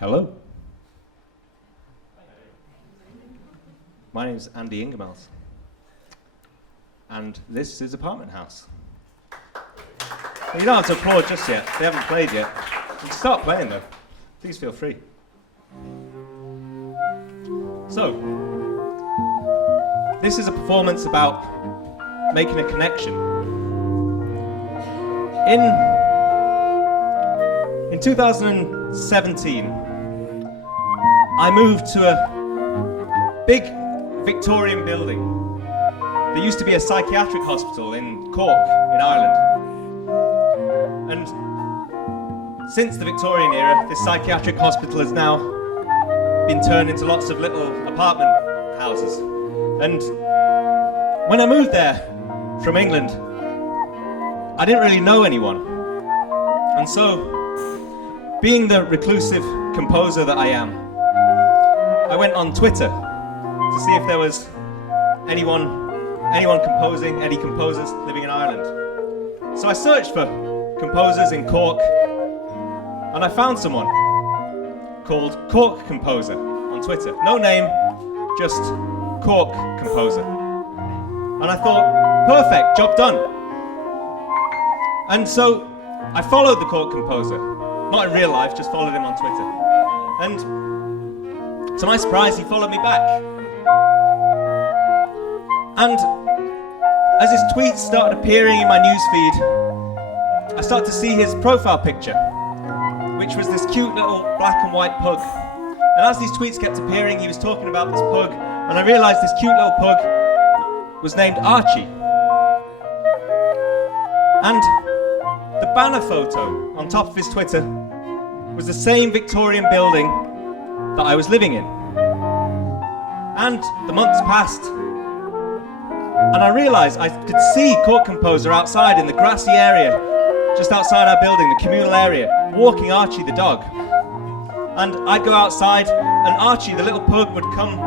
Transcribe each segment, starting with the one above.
Hello. My name is Andy Ingamells, and this is Apartment House. Well, you don't have to applaud just yet. They haven't played yet. You can start playing though. Please feel free. So, this is a performance about making a connection. In 2017, I moved to a big Victorian building. There used to be a psychiatric hospital in Cork, in Ireland. And since the Victorian era, this psychiatric hospital has now been turned into lots of little apartment houses. And when I moved there from England, I didn't really know anyone. And so, being the reclusive composer that I am, I went on Twitter to see if there was anyone composing, any composers living in Ireland. So I searched for composers in Cork, and I found someone called Cork Composer on Twitter. No name, just Cork Composer. And I thought, perfect, job done. And so I followed the Cork Composer, not in real life, just followed him on Twitter. And to my surprise, he followed me back. And as his tweets started appearing in my newsfeed, I started to see his profile picture, which was this cute little black and white pug. And as these tweets kept appearing, he was talking about this pug, and I realized this cute little pug was named Archie. And the banner photo on top of his Twitter was the same Victorian building that I was living in. And the months passed, and I realized I could see Cork Composer outside in the grassy area, just outside our building, the communal area, walking Archie the dog. And I'd go outside, and Archie, the little pug, he'd come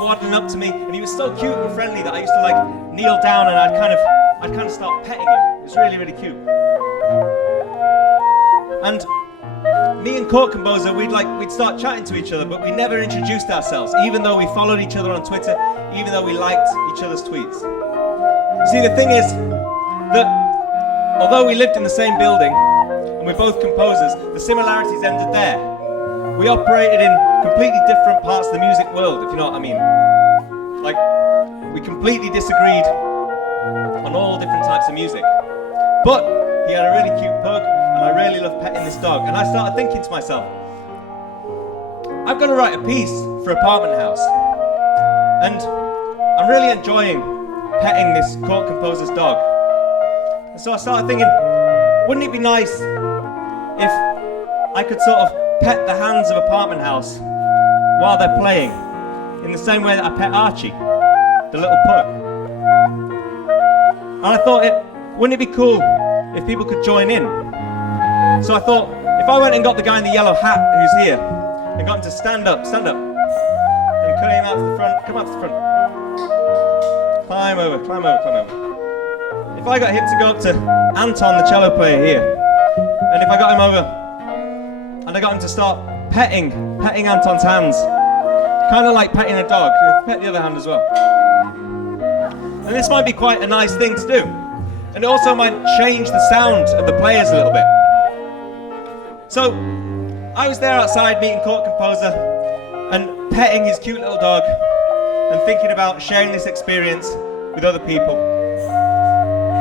waddling up to me, and he was so cute and friendly that I used to like kneel down and I'd kind of start petting him. It was really, really cute. And me and Cork Composer, we'd start chatting to each other, but we never introduced ourselves, even though we followed each other on Twitter, even though we liked each other's tweets. See, the thing is that although we lived in the same building, and we're both composers, the similarities ended there. We operated in completely different parts of the music world, if you know what I mean. Like, we completely disagreed on all different types of music. But he had a really cute pug, and I really loved petting this dog. And I started thinking to myself, I've got to write a piece for Apartment House. And I'm really enjoying petting this Cork Composer's dog. And so I started thinking, wouldn't it be nice if I could sort of pet the hands of Apartment House while they're playing, in the same way that I pet Archie, the little pug. And I thought, wouldn't it be cool if people could join in? So I thought, if I went and got the guy in the yellow hat who's here, and got him to stand up, and came out to the front, come out to the front, climb over. If I got him to go up to Anton, the cello player here, and if I got him over, and I got him to start petting Anton's hands, kind of like petting a dog, pet the other hand as well. And this might be quite a nice thing to do. And it also might change the sound of the players a little bit. So, I was there outside meeting Cork Composer and petting his cute little dog and thinking about sharing this experience with other people.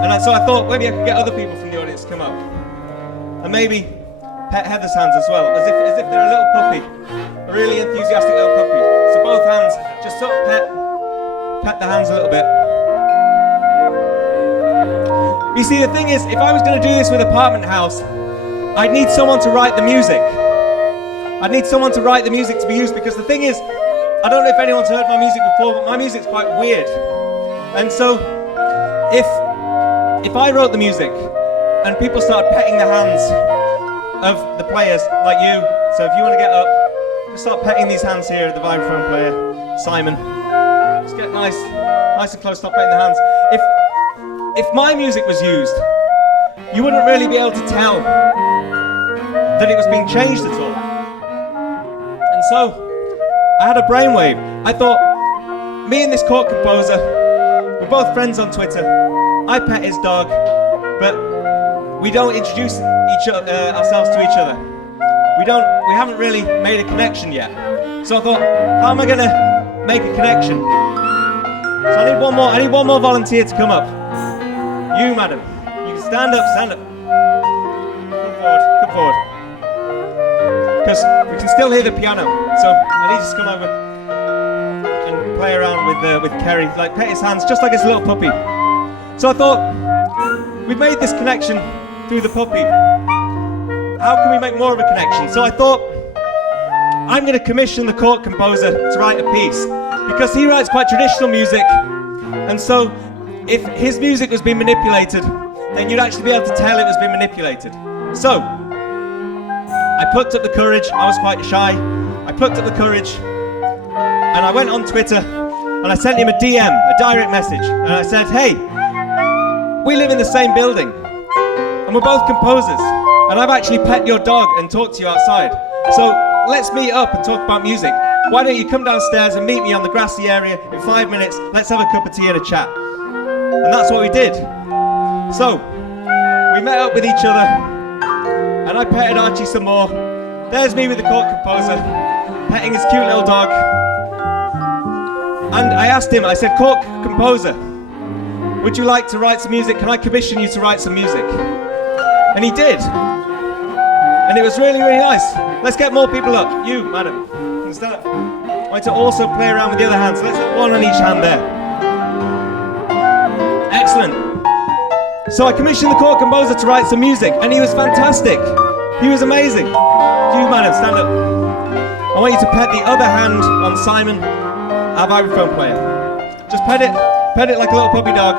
And so I thought maybe I could get other people from the audience to come up. And maybe pet Heather's hands as well, as if they're a little puppy, a really enthusiastic little puppy. So both hands, just sort of pet the hands a little bit. You see, the thing is, if I was going to do this with Apartment House, I'd need someone to write the music. I'd need someone to write the music to be used, because the thing is, I don't know if anyone's heard my music before, but my music's quite weird. And so, if I wrote the music and people started petting the hands of the players like you, so if you want to get up, just start petting these hands here, the vibraphone player, Simon. Just get nice and close, stop petting the hands. If my music was used, you wouldn't really be able to tell that it was being changed at all. so I had a brainwave. I thought, me and this chord composer, we're both friends on Twitter. I pet his dog, but we don't introduce ourselves to each other. We haven't really made a connection yet. So I thought, how am I gonna make a connection? So I need one more volunteer to come up. You, madam. You can stand up. Come forward. Because we can still hear the piano. So I need you to come over and play around with Kerry, like pet his hands, just like his little puppy. So I thought, we've made this connection through the puppy. How can we make more of a connection? So I thought, I'm going to commission the chord composer to write a piece, because he writes quite traditional music, and so if his music was being manipulated, then you'd actually be able to tell it was being manipulated. So I plucked up the courage. I was quite shy. I plucked up the courage and I went on Twitter and I sent him a DM, a direct message, and I said, hey, we live in the same building and we're both composers, and I've actually pet your dog and talked to you outside. So let's meet up and talk about music. Why don't you come downstairs and meet me on the grassy area in 5 minutes? Let's have a cup of tea and a chat. And that's what we did. So we met up with each other and I petted Archie some more. There's me with the chord composer, petting his cute little dog. And I asked him, I said, chord composer, would you like to write some music? Can I commission you to write some music? And he did. And it was really, really nice. Let's get more people up. You, madam, can stand up. I want to also play around with the other hand, so let's have one on each hand there. Excellent. So I commissioned the chord composer to write some music, and he was fantastic. He was amazing. You, madam, stand up. I want you to pet the other hand on Simon, our vibraphone player. Just pet it like a little puppy dog.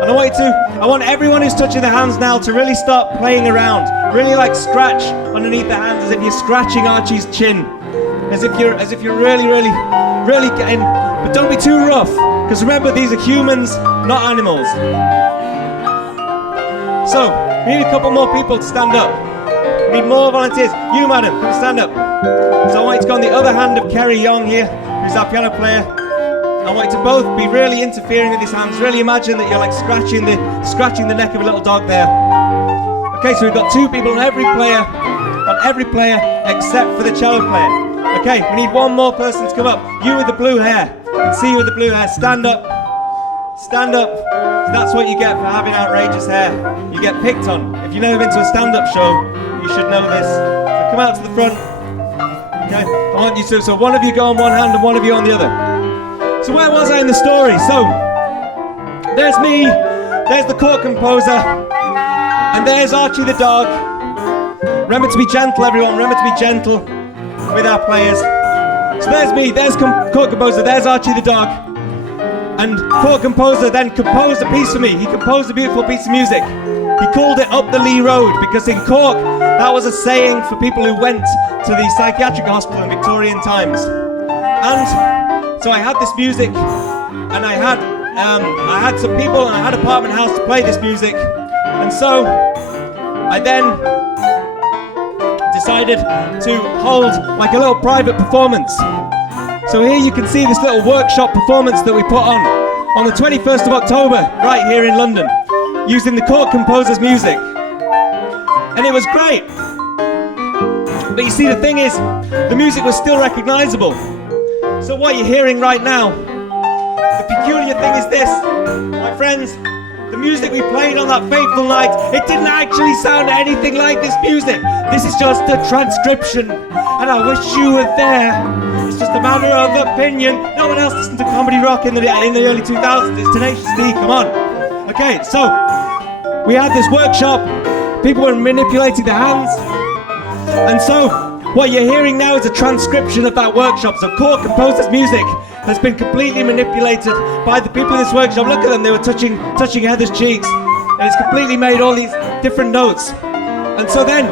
And I want everyone who's touching the hands now to really start playing around. Really like scratch underneath the hands, as if you're scratching Archie's chin. As if you're really, really, really getting, but don't be too rough. Because remember, these are humans, not animals. So, we need a couple more people to stand up. We need more volunteers. You, madam, come stand up. So I want you to go on the other hand of Kerry Young here, who's our piano player. I want you to both be really interfering with these hands. Really imagine that you're like scratching the neck of a little dog there. Okay, so we've got 2 people on every player except for the cello player. Okay, we need one more person to come up. You with the blue hair. I can see you with the blue hair. Stand up. Stand up. So that's what you get for having outrageous hair. You get picked on. If you've never been to a stand-up show, you should know this. So come out to the front. Okay, I want you to, so one of you go on one hand and one of you on the other. So where was I in the story? So, there's me, there's the chord composer, and there's Archie the dog. Remember to be gentle, everyone, remember to be gentle with our players. So there's me, there's chord composer, there's Archie the dog. And chord composer then composed a piece for me. He composed a beautiful piece of music. He called it Up the Lee Road, because in Cork, that was a saying for people who went to the psychiatric hospital in Victorian times. And so I had this music, and I had some people, and I had Apartment House to play this music, and so I then decided to hold like a little private performance. So here you can see this little workshop performance that we put on the 21st of October, right here in London, using the chord composer's music, and it was great. But you see, the thing is, the music was still recognisable. So what you're hearing right now, the peculiar thing is this, my friends, the music we played on that fateful night, it didn't actually sound anything like this music. This is just a transcription, and I wish you were there. It's just a matter of opinion. No one else listened to comedy rock in the early 2000s. It's Tenacious D, come on. Okay, so we had this workshop, people were manipulating the hands, and so what you're hearing now is a transcription of that workshop. So chord composer's music has been completely manipulated by the people in this workshop. Look at them, they were touching Heather's cheeks, and it's completely made all these different notes. And so then,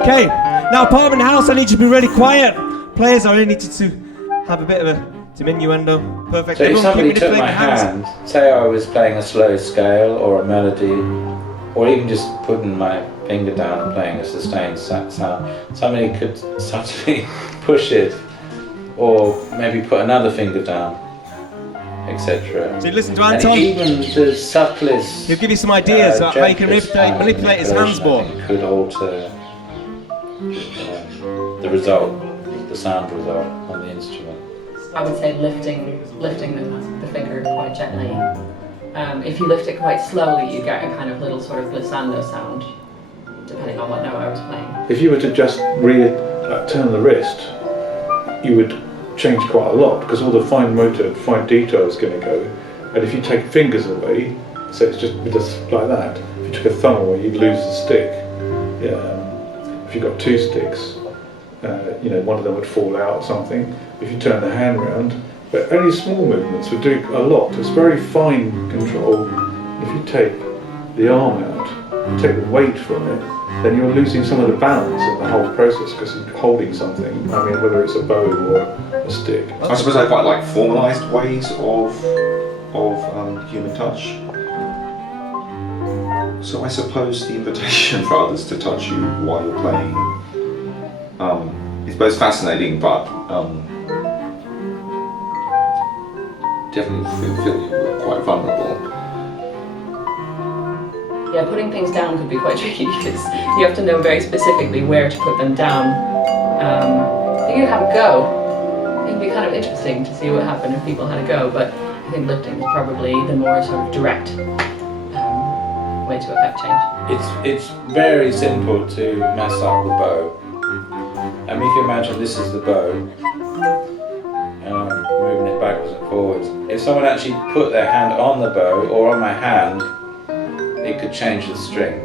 okay, now Apartment House, I need you to be really quiet. Players, I need you to have a bit of a diminuendo. Perfect. So if somebody took my hand, say I was playing a slow scale or a melody, or even just putting my finger down and playing a sustained sound, somebody could suddenly push it, or maybe put another finger down, etc. So you listen to And Anton. even the subtlest. He'll give you some ideas about how you can manipulate his hands more. It could alter the result, the sound result on the instrument. I would say lifting the finger quite gently. If you lift it quite slowly, you get a kind of little sort of glissando sound, depending on what note I was playing. If you were to just turn the wrist, you would change quite a lot, because all the fine motor, fine detail is going to go. And if you take fingers away, so it's just like that. If you took a thumb away, you'd lose the stick. If you got two sticks, one of them would fall out or something. If you turn the hand round, but only small movements would do a lot. It's very fine control. If you take the arm out, take the weight from it, then you're losing some of the balance in the whole process, because you're holding something. I mean, whether it's a bow or a stick. I suppose I quite like formalised ways of human touch. So I suppose the invitation for others to touch you while you're playing is both fascinating, but definitely feel you're quite vulnerable. Yeah, putting things down could be quite tricky because you have to know very specifically where to put them down. You can have a go. It would be kind of interesting to see what happened if people had a go, but I think lifting is probably the more sort of direct way to affect change. It's very simple to mess up the bow. I mean, if you imagine this is the bow, moving it backwards and forwards. If someone actually put their hand on the bow or on my hand, it could change the string.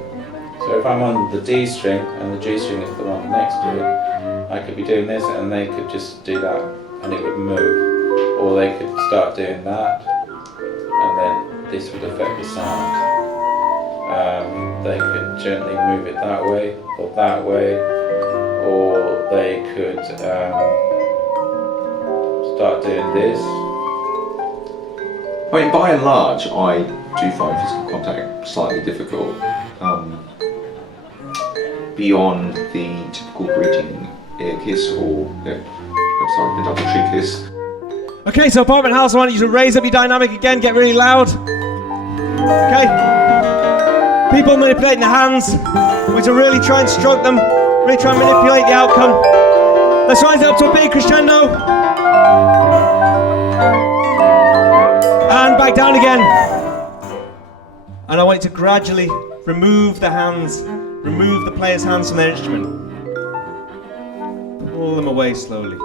So if I'm on the D string and the G string is the one next to it, I could be doing this and they could just do that and it would move. Or they could start doing that and then this would affect the sound. They could gently move it that way, or they could start doing this. I mean, by and large, I do find physical contact slightly difficult. Beyond the typical greeting ear kiss or, the double tree kiss. Okay, so apartment house, I want you to raise up your dynamic again, get really loud. Okay. People manipulating the hands. I want you to really try and stroke them, really try and manipulate the outcome. Let's rise it up to a big crescendo. And back down again. And I want you to gradually remove the hands, remove the player's hands from their instrument. Pull them away slowly.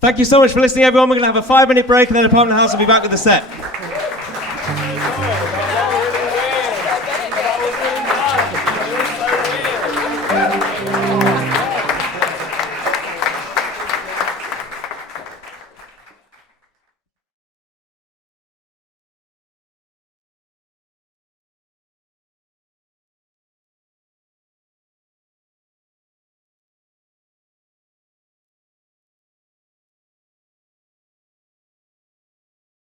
Thank you so much for listening, everyone. We're going to have a 5-minute break and then Apartment House will be back with the set.